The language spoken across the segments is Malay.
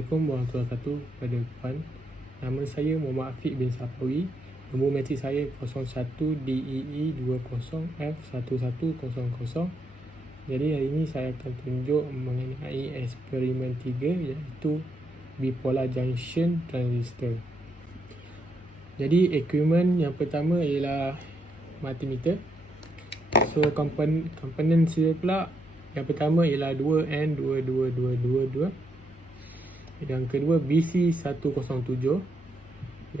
Assalamualaikum warahmatullahi wabarakatuh kepada puan. Nama saya Muhammad Afiq bin Sapawi. Nombor matrik saya 01DEE20F1100. Jadi hari ini saya akan tunjuk mengenai eksperimen 3 iaitu bipolar junction transistor. Jadi equipment yang pertama ialah multimeter. So komponen dia pula yang pertama ialah 2N22222. Yang kedua BC107.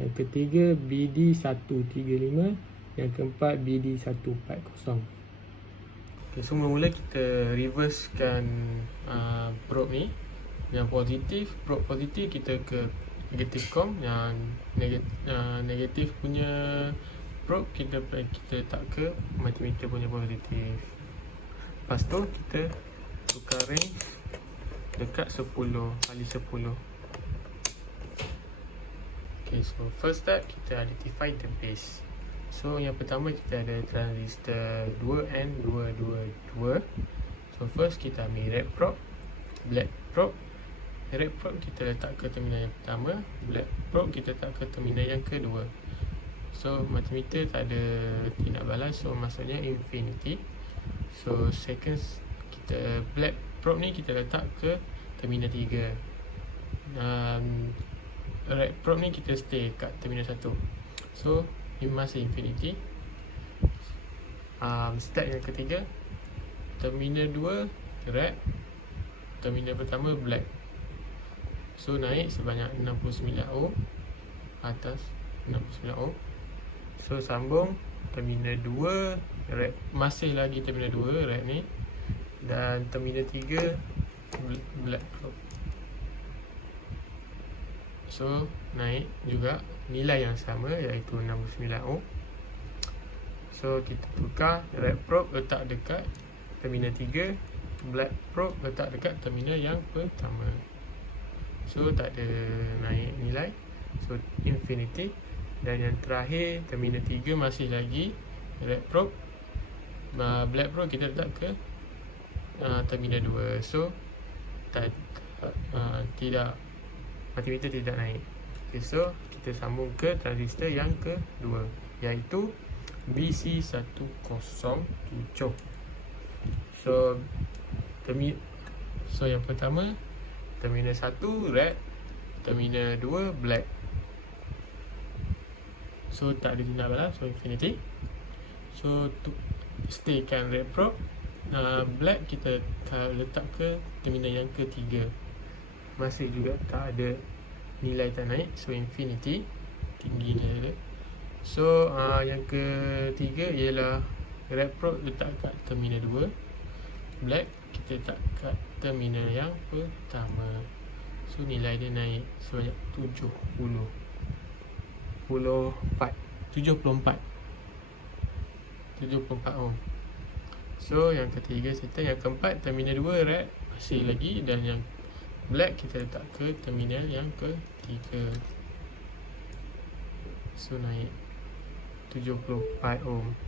Yang ketiga BD135. Yang keempat BD140. Okay, so mula-mula kita reversekan probe ni. Yang positif, probe positif kita ke negatif com. Yang negatif punya probe kita letak ke multimeter punya positif. Lepas tu kita tukar range dekat 10 kali 10. Okay, so first step kita identify the base. So yang pertama kita ada transistor 2N222. So first kita ambil red probe, black probe. Red probe kita letak ke terminal yang pertama, black probe kita letak ke terminal yang kedua. So multimeter tak ada tindak balas, so maksudnya infinity. So second kita black probe ni kita letak ke terminal 3. Red probe ni kita stay kat terminal 1. So ini masih infinity. Step yang ketiga, terminal 2 red, terminal pertama black. So naik sebanyak 69 ohm, atas 69 ohm. So sambung terminal 2 red, masih lagi terminal 2 red ni, dan terminal 3 black probe. So naik juga nilai yang sama iaitu 69 ohm. So kita tukar red probe letak dekat terminal 3, black probe letak dekat terminal yang pertama. So tak ada naik nilai, so infinity. Dan yang terakhir terminal 3 masih lagi red probe, black probe kita letak ke terminal 2. So tidak, multimeter tidak naik. Okay, so kita sambung ke transistor yang kedua iaitu BC107. So yang pertama terminal 1 red, terminal 2 black. So tak ada tindak balas, so infinity. So stay kan red probe, black kita letak ke terminal yang ketiga, masih juga tak ada nilai tak naik, so infinity, tinggi nilai dia. So yang ketiga ialah red probe letak kat terminal 2, black kita letak kat terminal yang pertama. So nilai dia naik sebanyak 74 ohm. So yang ketiga settle. Yang keempat terminal 2 red masih lagi, dan yang black kita letak ke terminal yang ketiga. So naik 74 ohm.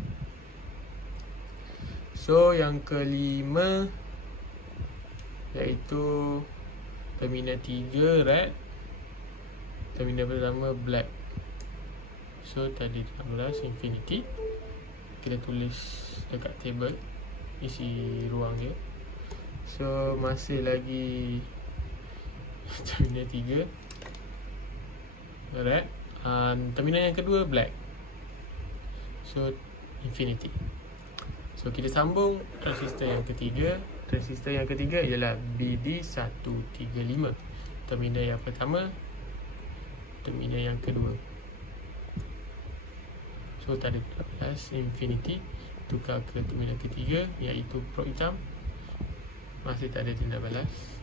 So yang kelima iaitu terminal 3 red, terminal pertama black. So tadi 16 infinity. Kita tulis dekat table isi ruang dia. So masih lagi terminal 3 red, terminal yang kedua black. So infinity. So kita sambung transistor yang ketiga. Transistor yang ketiga ialah BD135. Terminal yang pertama, terminal yang kedua. So tak ada plus infinity. Tukar ke terminal ketiga iaitu probe hitam, masih tak ada tindak balas.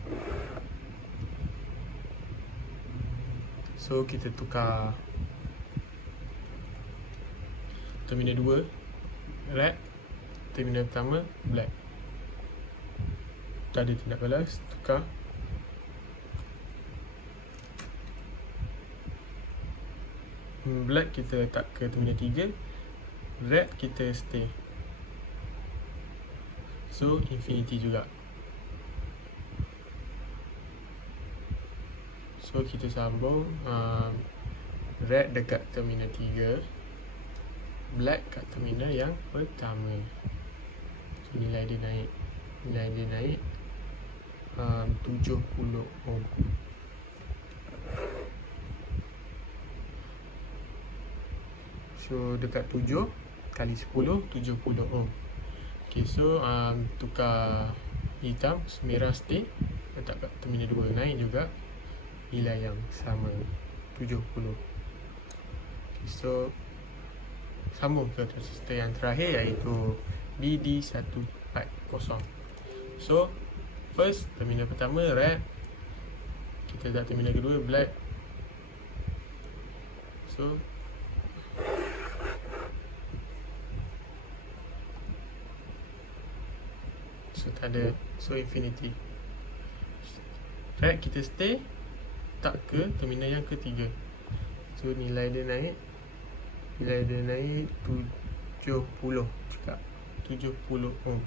So kita tukar terminal 2 red, terminal pertama black. Tak ada tindak balas, tukar. Black kita letak ke terminal 3, red kita stay. So infinity juga. So kita sambung red dekat terminal 3, black kat terminal yang pertama. So nilai dia naik 70 ohm. So dekat 7 kali 10, 70 ohm. Okay, so tukar hitam, merah stay, letak kat terminal 2, naik juga nilai yang sama 70. Okay, so sambung ke transistor yang terakhir iaitu BD140. So first, terminal pertama red, kita letak terminal kedua black. So tak ada, so infinity. Red kita stay, tak ke terminal yang ketiga. So nilai dia naik 70, cakap 70 ohm.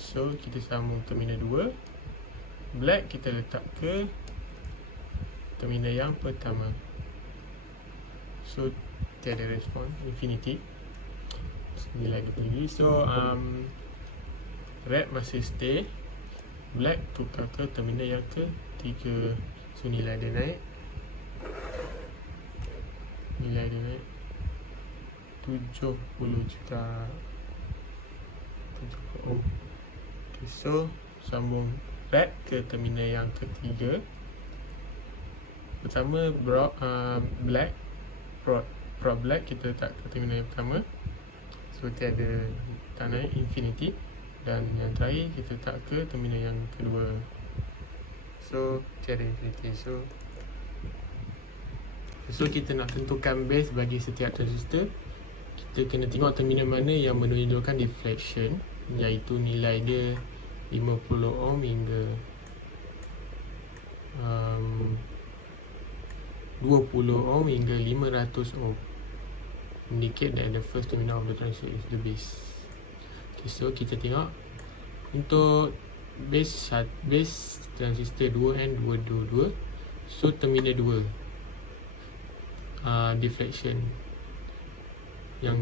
So kita sambung terminal 2, black kita letak ke terminal yang pertama. So tiada respon, infinity. So, nilai dia pergi. So red masih stay, black tukar ke terminal yang ketiga. So nilai dia naik 70 juga 70 ohm. Okay, so sambung red ke terminal yang ketiga. Pertama black, prod black kita letak ke terminal yang pertama. So tiada, tak naik, infinity. Dan yang terakhir kita letak ke terminal yang kedua. So tiada infinity. So kita nak tentukan base bagi setiap transistor, kita kena tengok terminal mana yang menunjukkan deflection, iaitu nilai dia 50 ohm hingga 20 ohm hingga 500 ohm. Indicate that the first terminal of the transistor is the base. Okay, so kita tengok untuk base transistor 2N222. So terminal 2 deflection yang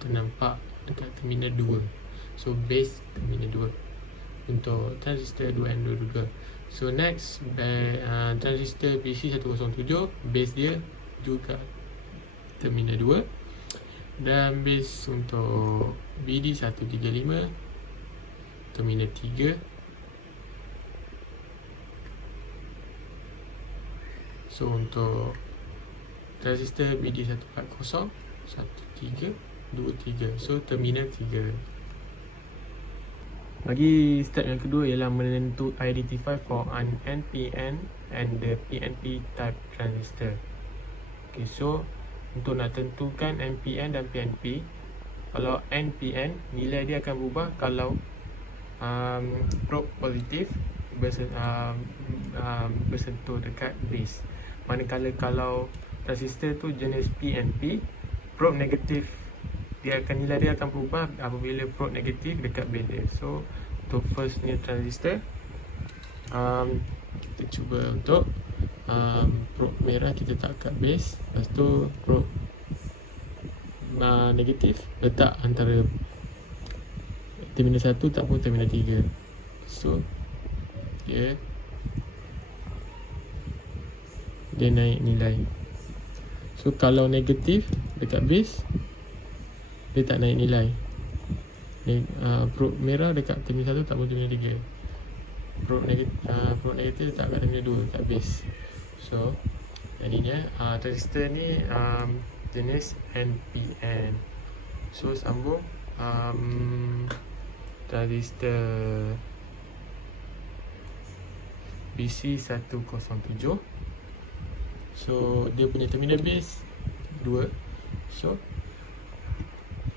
ternampak dekat terminal 2. So base terminal 2 untuk transistor 2N222. So next, transistor BC107, base dia juga terminal 2. Dan base untuk BD135 terminal 3. So untuk transistor BD140 1323, so terminal 3. Bagi step yang kedua ialah identify for an NPN and the PNP type transistor. Okay, so untuk nak tentukan NPN dan PNP, kalau NPN nilai dia akan berubah kalau probe positif bersentuh dekat base. Manakala kalau transistor tu jenis PNP, probe negatif, nilai dia akan berubah apabila probe negatif dekat base dia. So untuk first ni transistor, kita cuba untuk probe merah kita letak kat base, lepas tu probe negatif letak antara terminal 1 ataupun terminal 3. So dia naik nilai. So kalau negatif dekat base, dia tak naik nilai. Probe merah dekat terminal 1 ataupun terminal 3. Probe negatif letak kat terminal 2 kat base. So jadinya transistor ni jenis NPN. So sambung transistor BC107. So dia punya terminal base 2. So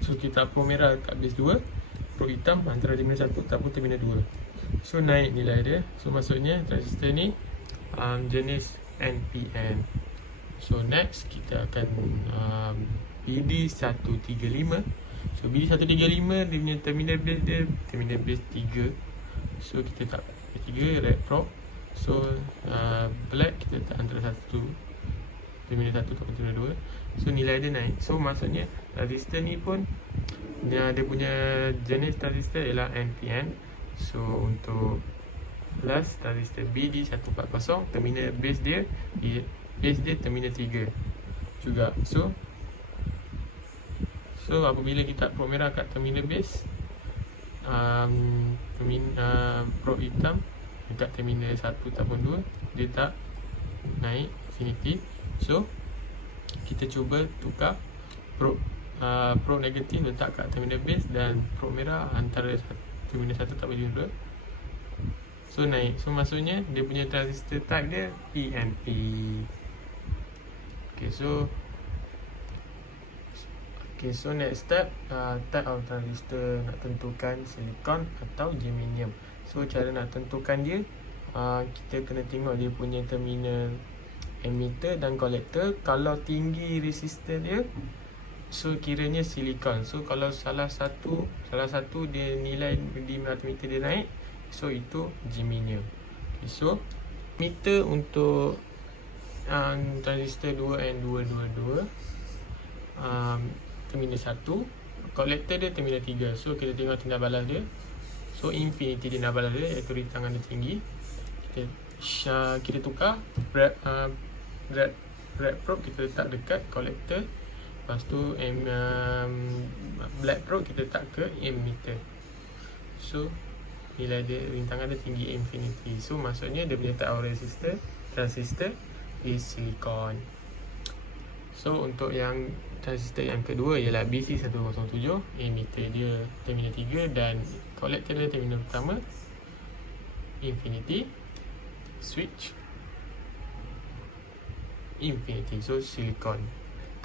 kita probe merah kat base 2, probe hitam antara terminal 1 ataupun terminal 2. So naik nilai dia. So maksudnya transistor ni jenis NPN. So next kita akan BD135. So BD135 dia punya terminal base dia terminal base 3. So kita tak 3 red probe. So black kita letak antara terminal 1 atau terminal 2. So nilai dia naik. So maksudnya transistor ni pun dia punya jenis transistor ialah NPN. So untuk last transistor BD140, terminal base dia terminal 3 juga. So apabila kita probe merah kat terminal base, probe hitam dekat terminal 1 ataupun 2, dia tak naik infinity. So kita cuba tukar probe negatif letak kat terminal base dan probe merah antara terminal 1 ataupun terminal 2. So naik. So maksudnya dia punya transistor type dia PNP. So next step, type of transistor nak tentukan silicon atau germanium. So cara nak tentukan dia, kita kena tengok dia punya terminal emitter dan collector. Kalau tinggi resistor dia, so kiranya silicon. So kalau salah satu dia nilai di multimeter dia naik, so itu germanium. So meter untuk transistor 2N222, terminal 1, collector dia terminal 3. So kita tengok tindak balas dia. So infinity tindak balas dia, iaitu rintangan dia tinggi. Kita tukar red probe kita letak dekat collector. Lepas tu black probe kita letak ke emitter. So nilai dia, rintangan dia tinggi infinity. So maksudnya dia punya type of transistor is silicon. So untuk yang transistor yang kedua ialah BC107, emitter dia terminal 3 dan collector dia terminal pertama, infinity, switch, infinity. So silicon.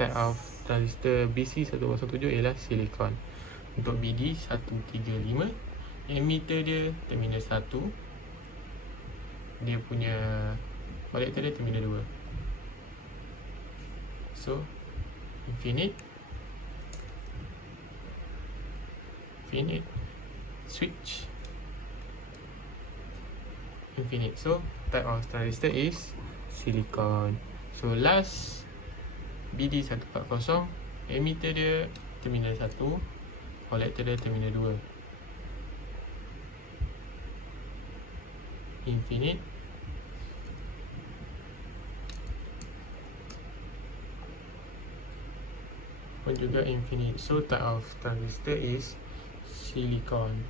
Type of transistor BC107 ialah silicon. Untuk BD135, emitter dia terminal 1, dia punya collector dia terminal 2. So infinite, switch, infinite. So type of transistor is silicon. So last BD140, emitter dia terminal 1, collector dia terminal 2, infinite, pun juga infinite. So type of transistor is silicon.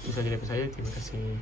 Itu sahaja daripada saya. Terima kasih.